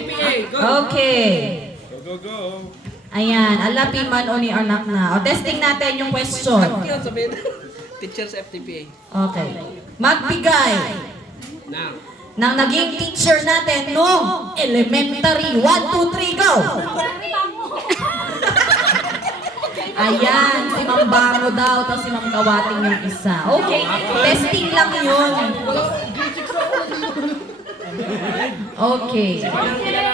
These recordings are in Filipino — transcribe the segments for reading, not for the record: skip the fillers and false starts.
FTPA, go! Okay. Go. Ayan, alapi man o ni anak na. O, testing natin yung question. Ano yun sabihin? Teacher sa FTPA. Okay. Magbigay Now. ng naging teacher natin nung elementary. 1, 2, 3, go! Ayan, si Ma'am Bango daw, tapos si Ma'am Kawating yung isa. Okay, testing lang yun. Okay.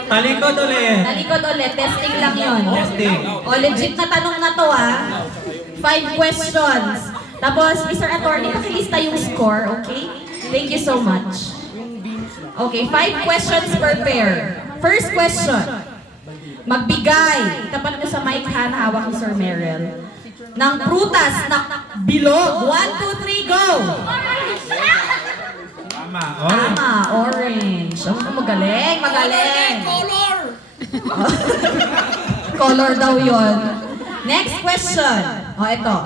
Talikod ulit. Talikod ulit, testing lang yun. Testing. O, legit na tanong na to ah. 5 questions. Tapos, Mr. Attorney, pakilista yung score, okay? Thank you so much. Okay, 5 questions per pair. First question. Magbigay, tapat nyo sa mic ha, hawak ni Sir Merrill, ng prutas na bilog. 1, 2, 3, go! Tama. Orange. Tama, orange. Oh, magaling, magaling. Color! Color daw yon. Next question. O, ito.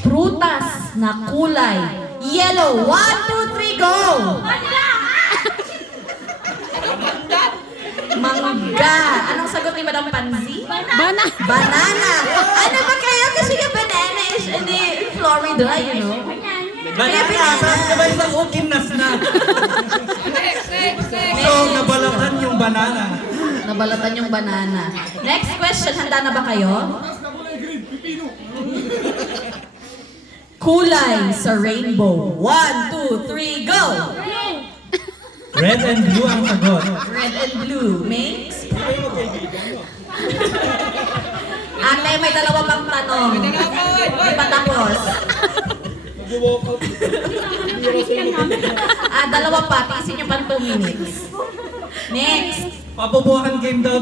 Prutas na kulay yellow. 1, 2, 3, go! Mangga. Anong sagot ni Madam Panzi? Banana. Ano ba kaya? Kasi yung banana is in Florida, you know? Banana. Sabay isang ukinas na. So, nabalatan yung banana. Nabalatan yung banana. Next question. Handa na ba kayo? Kulay sa rainbow. 1, 2, 3, go! Red and blue ang sagot. Red and blue. Mix? Ate, may dalawa pang tanong. Hindi pa tapos. Dalawa pa. Tiisin nyo pang 2 minutes. Next. Papubuhan game daw.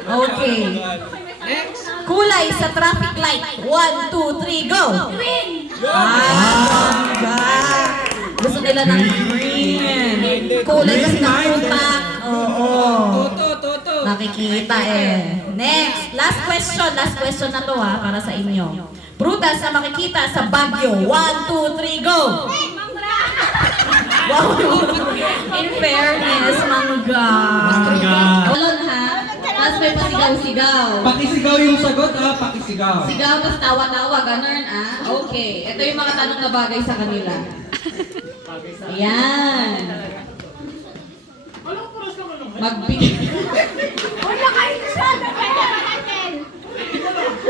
Okay. Next! Kulay sa traffic light. 1, 2, 3, go! Green! Gusto nila ng green. Kulay kasi ng utak. Oo. Toto! Nakikita eh. Next. Last question. Last question na to ha, para sa inyo. Prutas na makikita sa Baguio. 1, 2, 3, go! Wow! In fairness, mangga. Mangga. Ulon ha. Tapos may pasigaw-sigaw. Pakisigaw yung sagot pakisigaw. Sigaw, tapos tawa-tawa, ganun ah. Okay. Ito yung mga tanong na bagay sa kanila. Ayan. Magbigay.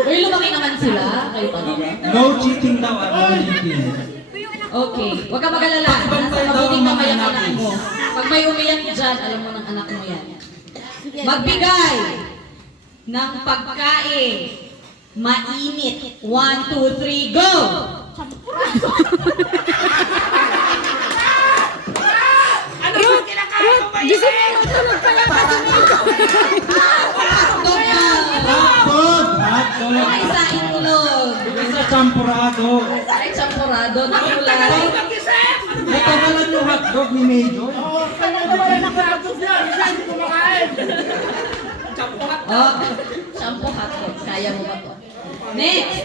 Uy, lumaki naman sila. Kayo pa naman. No cheating daw. No cheating. Okay. Huwag ka mag-alala. Nasa mabuting kamay ang anak mo. Pag may umiyak dyan, alam mo ng anak mo yan. Magbigay ng pagkain mainit. 1, 2, 3, go! Hotdog. Ay, sa itlog. Isa champurado. Ay, champurado na kulay. Natawalan yung hotdog ni Major. Oh, shampoo hotdog. Kaya mo ba to? Next.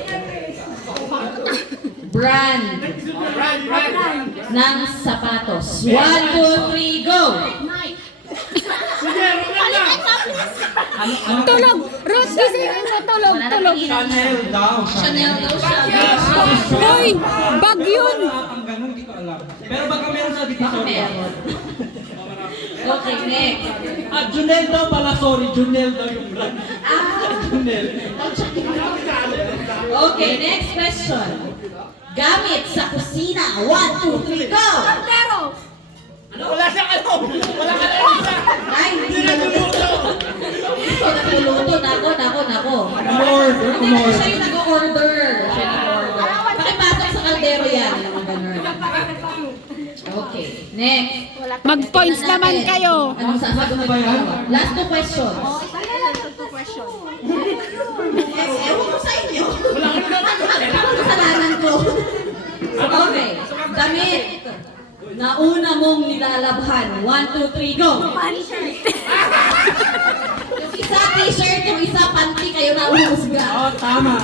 Brand ng sapatos. 1, 2, 3, go! Tulog! Rose, gisingin mo, tulog, Wala na tulog. tinginan. Chanel daw. Chanel daw siya. Hoy, bag yun. Ang ganun, di ko alam. Pero baka meron sa Baka division. meron. Okay, next. Junel daw pala, sorry. Junel daw yung brand. Junel. Okay, next question. Gamit sa kusina. 1, 2, 3, go! Wala siyang ano! Wala ka na isa! Ay, hindi na nagluluto. Ito, nagluluto. Nako. Umorder, Hindi na umorder. siya yung nag-order. Siya nag-order. Pakipatok sa kaldero yan. Yung mga ganun. Okay, next. Mag-points Tingnan naman natin. kayo. Anong sasagot Ano ba yan? Last 2 questions. Ewan ko sa inyo. Kasalanan ko. Okay. Damit na una mong nilalabhan. 1, 2, 3, go! Yung isa t-shirt, yung isa panty, kayo na uhusga. Oh, tama.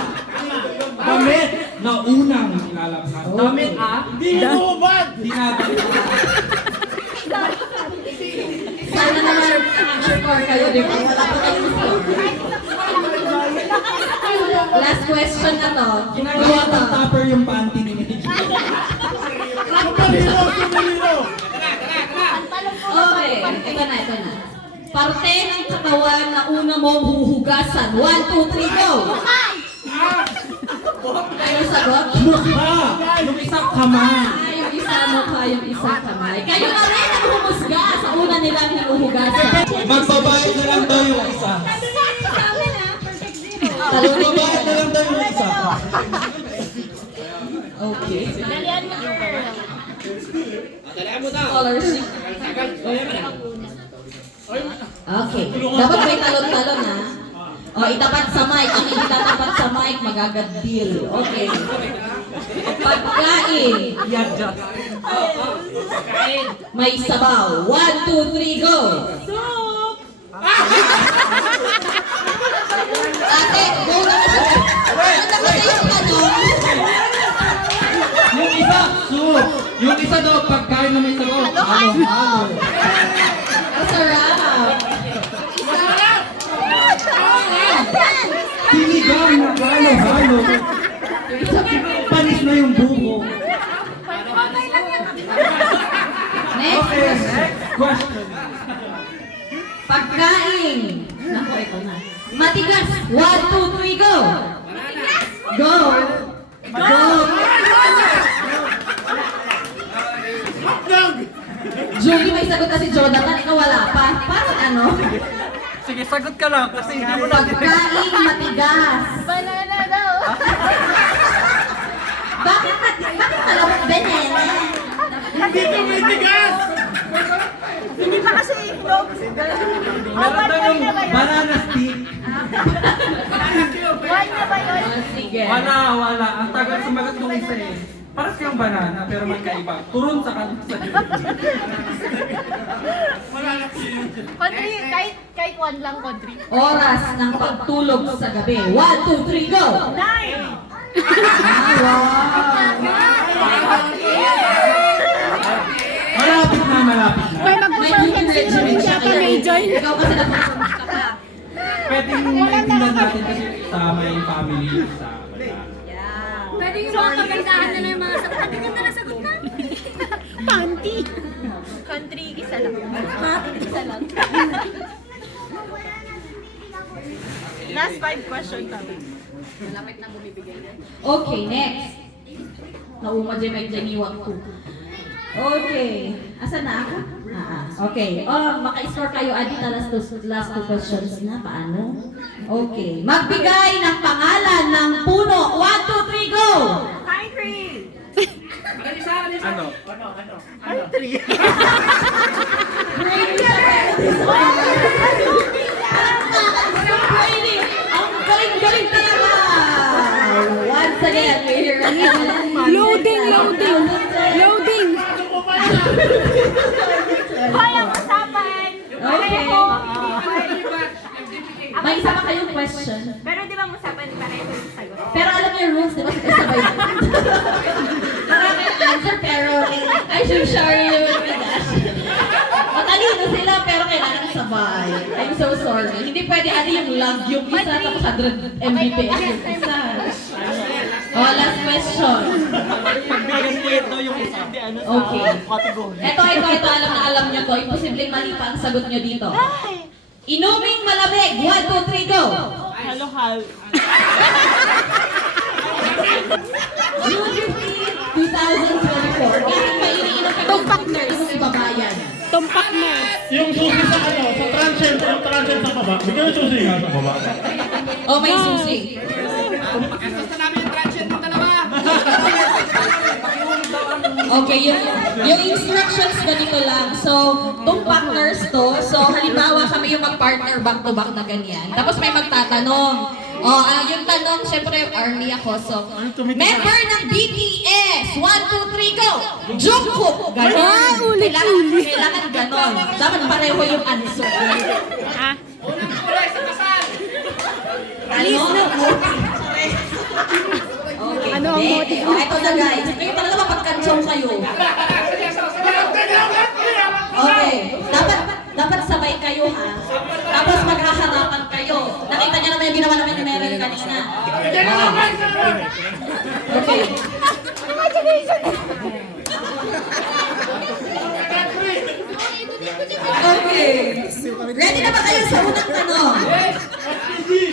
Damit na unang nilalabhan. Damit ah? Hindi mo hubad! Dinadala. Sana naman score kayo, di ba? Wala pa kayong score. Last question na to. Ginagawa ng topper yung panty ni Mitch. Okay, ito na. Parte ng katawan na una mong huhugasan. 1, 2, 3, go! Kayo sagot? Mukha! Yung isang kamay. Yung isa mukha, yung isa kamay. Kayo na rin ang humusga sa una nilang hinuhugasan. Magbabayad na lang daw yung isa. Magbabayad na lang daw yung isa. Okay. Dalihan mo daw. Scholarship. Okay. Dapat may talon-talon ha. O, itapat sa mic. Ang hindi tatapat sa mic, magagadil. Okay. Pagkain. May sabaw. 1, 2, 3, go! Ate, go na kasi. Ano kasi yung tanong? Yung isa, soup. Yung isa daw, pagkain na may sabaw. Halo. Masarap. Sinigang na halo. Panis na yung buko. Next Okay, question. next question. Pagkain. Naku, ito na. Matigas. 1, 2, 3, go! Go! Go! Julie, may sagot na si Jonathan. Ikaw wala pa. Parang ano? Sige, sagot ka lang kasi hindi mo natin. Pagkain matigas. Banana daw. Bakit malawak banana? Hindi ka may tigas! Hindi pa kasi itlog. Meron daw yung banana stick. Why na ba yun? Oh, sige. Wala. Ang tagal sumagot nung isa eh. Parang siyang banana pero magkaiba. Turun sa kanila sa Country, kahit one lang country. Oras ng pagtulog sa gabi. 1, 2, 3, go! 9! Wow! Malapit na. May May mag-perfect beauty zero regimen din siya yata kaya may join. ikaw kasi nagpapunta ka pa. Pwedeng maintindihan natin kasi tama yung family sa Pwede yung mga kagandahan na lang yung mga sagot. Ang ganda na sagot na. Panty. Country, isa lang. Isa lang. Last 5 question kami. Malapit na bumibigay na. Okay, next. Nauma dyan may janiwag ko. Okay. Asan na ako? Okay. Maka-score kayo. Adi na last two questions na. Paano? Okay. Magbigay ng pangalan ng puno. 1, 2, 3, go! Pine tree. Ano? Ang galing-galing talaga! Once again, we hear Loading. Hoy, ang usapan. Okay. Pareho. May isa pa kayong question. Pero di ba usapan pareho yung sagot? Pero alam niyo yung rules, di ba? Sabay. Marami yung answer, pero I should share you with us. Matalino sila, pero kailangan sabay. I'm so sorry. Hindi pwede ano yung love yung isa, tapos 100 Mbps yung isa. Oh, last question. Pagbigas ko ito yung isa. Okay. Ito, alam niyo to. Imposibleng mali pa ang sagot niyo dito. Inuming malamig. 1, 2, 3, go! June 15, 2024. Kahit may iniinom ka ng partners, ibabayan. Tumpak na. Yung susi sa ano, sa transient sa baba. Bigyan yung susi nga sa baba. Oh, may susi. Basta namin yung transient mo dalawa. Okay, yung instructions ganito lang. So, itong partners to. So, halimbawa kami yung mag-partner back-to-back na ganyan. Tapos may magtatanong. Yung tanong, syempre, army ako. So, member ng BTS. 1, 2, 3, go! Jungkook! Ganon. Kailangan ganon. Dapat pareho yung answer. Ano? Okay. Ano ang motive? Ito na guys. Kayo talaga mapagkansyon kayo. Okay. Dapat sabay kayo ha. Tapos maghaharapan kayo. Nakita niyo naman yung ginawa namin ni Meryl kanina. Okay. Okay. Ready na ba kayo sa unang tanong?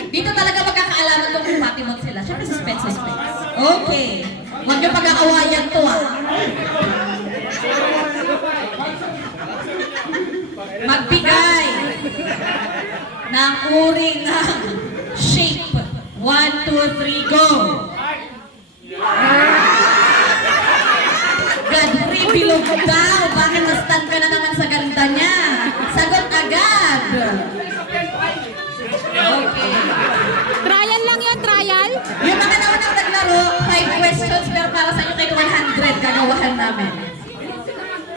Dito talaga magkakaalaman kung kumatimot sila. Siyempre suspense. Okay. Huwag niyo pag-aawayan to ah. Magbigay ng uri ng shape. 1, 2, 3, go! Godfrey, bilog daw. Bakit na-stand ka na naman sa ganda niya? Sagot agad. Okay. Trial lang yan, trial. Yung mga naunang naglaro, 5 questions, pero para sa inyo kayo 100 gagawahan namin.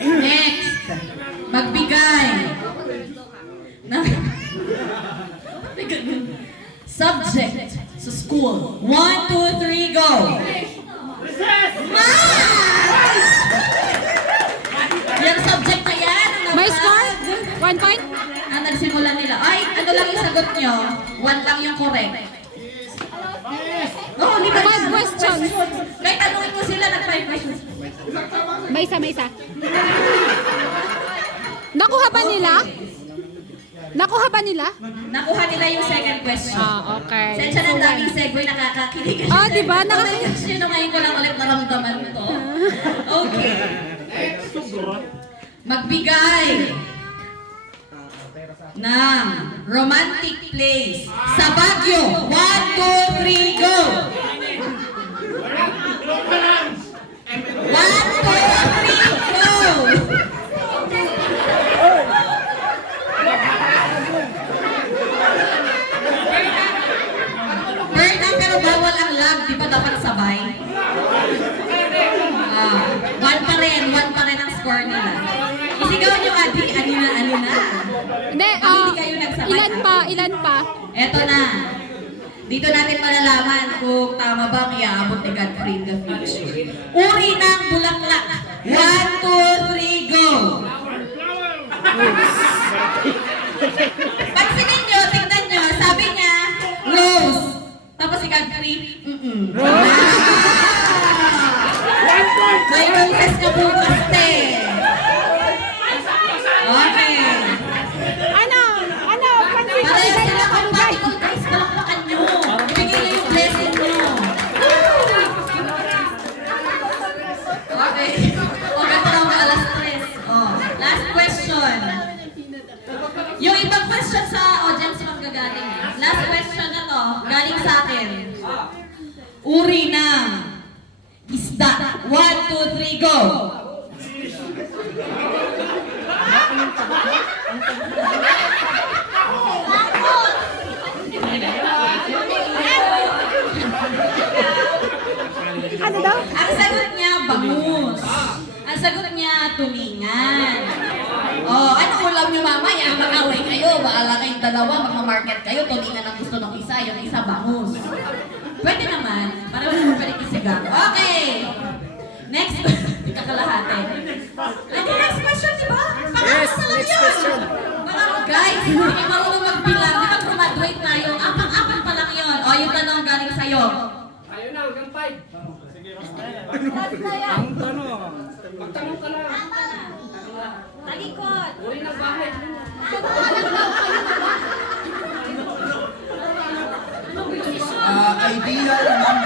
Next, magbigay ng subject sa school. 1, 2, 3, go! Math! Yung subject na yan, ang May nagpa- score? 1 point? ang nagsimulan nila. Ay, ano lang yung sagot nyo? 1 lang yung correct. Oh, di ba? 5 questions. Kahit tanungin mo sila, nag-5 questions. May isa. Nakuha ba nila? Nakuha ba nila? Nakuha nila yung second question. Ah, okay. Sensya ng daming segue, nakakakilig. Ah, di ba? Sino ngayon ko lang ulit naramdaman to? Okay. Magbigay ng romantic place sa Baguio. 1, 2, 3, go! 1, 2, 3, go! Bernard, pero bawal ang lag. Di ba dapat sabay? 1 pa rin ang score nila. Isigaw nyo, Adi. Ani na. Hindi, Hindi kayo nagsabay. ilan pa? Eto na. Dito natin malalaman kung tama ba ang iaabot ni Godfrey in the future. Uri ng bulaklak. 1, 2, 3, go! Pansinin nyo, tingnan nyo. Sabi niya, rose. Tapos si Godfrey, may roses ka bukas, te. Okay. Parehas sila compatible, guys. Palakpakan nyo. Ibigay nyo yung blessing nyo. Okay. O, ganito lang mga alas 3. O, last question. Yung ibang question sa audience magagaling. Last question na to, galing sa akin. Uri ng isda. 1, 2, 3, go! Ano daw? Ang sagot niya, bangus. Ang sagot niya, tulingan. Oh, ano ulam niyo mamaya? Mag-away kayo, baala kayong dalawa, mag-market kayo, tulingan ang gusto ng isa, yung isa bangus. Pwede naman, para naman pwede isigang. Okay! Next, kakalahati. Next question, di ba? Yes, next question. Guys, hindi kayo marunong magbilang. Di ba graduate na yun? Apang-apang pa lang yun. O, yung tanong galing sa'yo. Ayun na, hanggang 5. Magtanong ka lang. Talikod. Uri ng bahay. Ideal ng